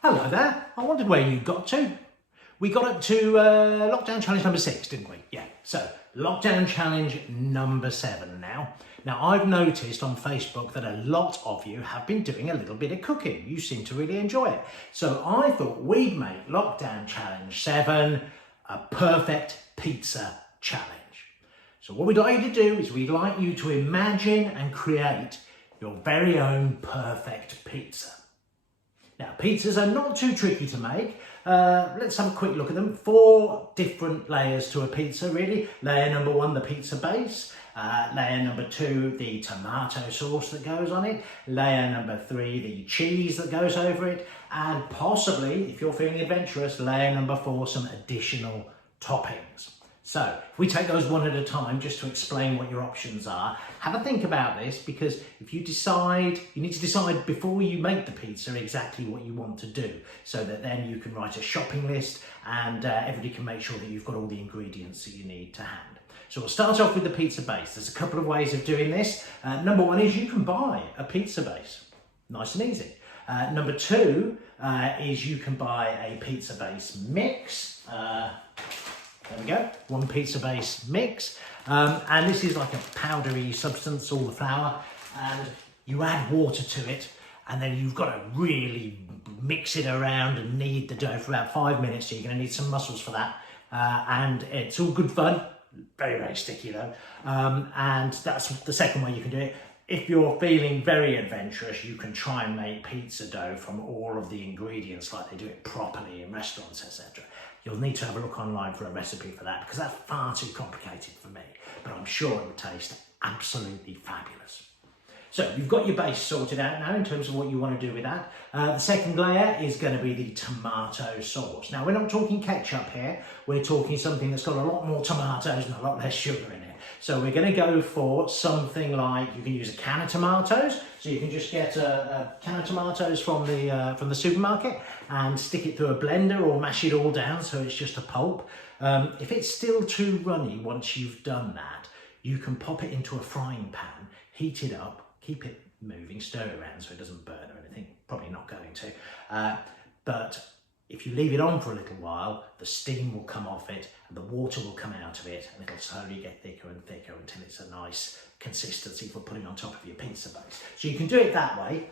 Hello there. I wondered where you got to. We got up to lockdown challenge number 6, didn't we? Yeah. So lockdown challenge number 7 now. Now I've noticed on Facebook that a lot of you have been doing a little bit of cooking. You seem to really enjoy it. So I thought we'd make lockdown challenge 7 a perfect pizza challenge. So what we'd like you to do is we'd like you to imagine and create your very own perfect pizza. Now, pizzas are not too tricky to make. Let's have a quick look at them. 4 different layers to a pizza, really. Layer number 1, the pizza base. Layer number 2, the tomato sauce that goes on it. Layer number 3, the cheese that goes over it. And possibly, if you're feeling adventurous, layer number 4, some additional toppings. So if we take those one at a time, just to explain what your options are, have a think about this, because if you decide, you need to decide before you make the pizza exactly what you want to do, so that then you can write a shopping list and everybody can make sure that you've got all the ingredients that you need to hand. So we'll start off with the pizza base. There's a couple of ways of doing this. Number 1 is you can buy a pizza base. Nice and easy. Number 2 is you can buy a pizza base mix. There we go, 1 pizza base mix. And this is like a powdery substance, all the flour, and you add water to it, and then you've got to really mix it around and knead the dough for about 5 minutes, so you're going to need some muscles for that. And it's all good fun, very, very sticky though. And that's the second way you can do it. If you're feeling very adventurous, you can try and make pizza dough from all of the ingredients like they do it properly in restaurants, etc. You'll need to have a look online for a recipe for that, because that's far too complicated for me, but I'm sure it would taste absolutely fabulous. So you've got your base sorted out now in terms of what you want to do with that. The second layer is going to be the tomato sauce. Now we're not talking ketchup here, we're talking something that's got a lot more tomatoes and a lot less sugar in it. So we're going to go for something like, you can use a can of tomatoes, so you can just get a can of tomatoes from the supermarket and stick it through a blender or mash it all down so it's just a pulp. If it's still too runny once you've done that, you can pop it into a frying pan, heat it up, keep it moving, stir it around so it doesn't burn or anything, probably not going to, but if you leave it on for a little while, the steam will come off it and the water will come out of it, and it'll slowly get thicker and thicker until it's a nice consistency for putting on top of your pizza base. So you can do it that way,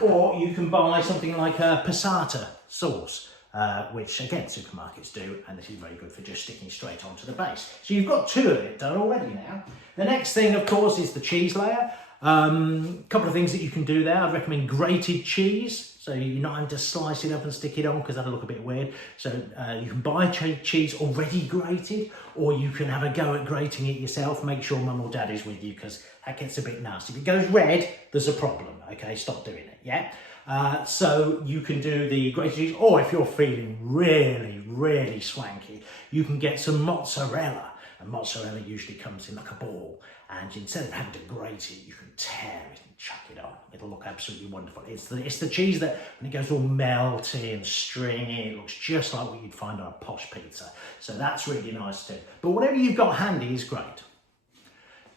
or you can buy something like a passata sauce, which again supermarkets do, and this is very good for just sticking straight onto the base. So you've got 2 of it done already now. The next thing, of course, is the cheese layer. Couple of things that you can do there. I'd recommend grated cheese, so you're not having to slice it up and stick it on, because that'll look a bit weird. So you can buy cheese already grated, or you can have a go at grating it yourself. Make sure mum or dad is with you, because that gets a bit nasty. If it goes red, there's a problem, okay? Stop doing it, yeah? So you can do the grated cheese, or if you're feeling really, really swanky, you can get some mozzarella. And mozzarella usually comes in like a ball, and instead of having to grate it, you can tear it and chuck it on. It'll look absolutely wonderful. It's the cheese that, when it goes all melty and stringy, it looks just like what you'd find on a posh pizza. So that's really nice too. But whatever you've got handy is great.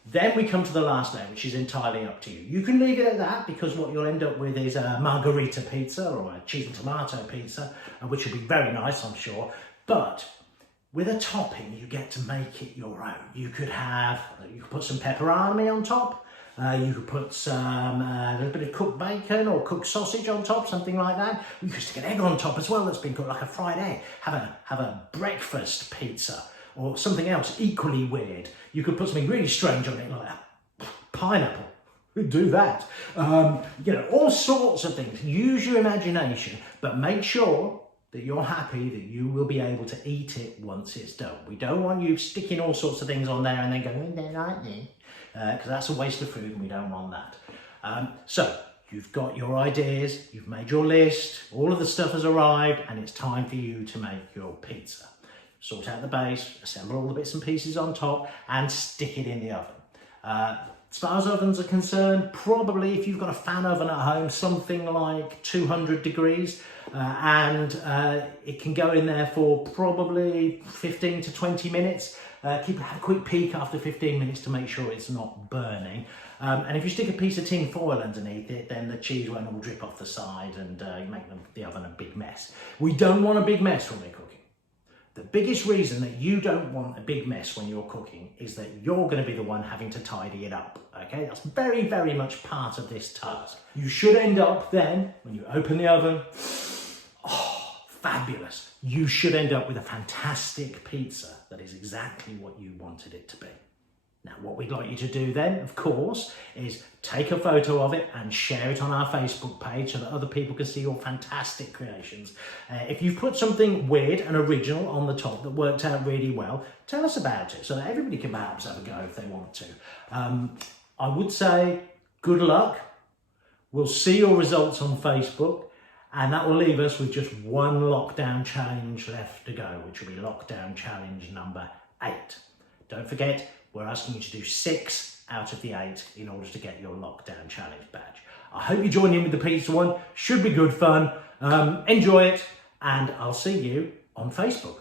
Then we come to the last layer, which is entirely up to you. You can leave it at that, because what you'll end up with is a margherita pizza or a cheese and tomato pizza, which will be very nice, I'm sure. But with a topping, you get to make it your own. You could put some pepperoni on top. You could put a little bit of cooked bacon or cooked sausage on top, something like that. You could stick an egg on top as well that's been cooked, like a fried egg. Have a breakfast pizza or something else equally weird. You could put something really strange on it, like a pineapple. Who'd do that? You know, all sorts of things. Use your imagination, but make sure that you're happy that you will be able to eat it once it's done. We don't want you sticking all sorts of things on there and then going, they like me, because that's a waste of food and we don't want that. So you've got your ideas, you've made your list, all of the stuff has arrived, and it's time for you to make your pizza. Sort out the base, assemble all the bits and pieces on top, and stick it in the oven. As far as ovens are concerned, probably if you've got a fan oven at home, something like 200 degrees, and it can go in there for probably 15 to 20 minutes. Have a quick peek after 15 minutes to make sure it's not burning. And if you stick a piece of tin foil underneath it, then the cheese won't all drip off the side and you make the oven a big mess. We don't want a big mess when we're cooking. The biggest reason that you don't want a big mess when you're cooking is that you're going to be the one having to tidy it up, okay? That's very, very much part of this task. You should end up then, when you open the oven, oh, fabulous. You should end up with a fantastic pizza that is exactly what you wanted it to be. Now, what we'd like you to do then, of course, is take a photo of it and share it on our Facebook page so that other people can see your fantastic creations. If you've put something weird and original on the top that worked out really well, tell us about it so that everybody can perhaps have a go if they want to. I would say good luck. We'll see your results on Facebook, and that will leave us with just one lockdown challenge left to go, which will be lockdown challenge number 8. Don't forget, we're asking you to do 6 out of the 8 in order to get your lockdown challenge badge. I hope you join in with the pizza one. Should be good fun. Enjoy it, and I'll see you on Facebook.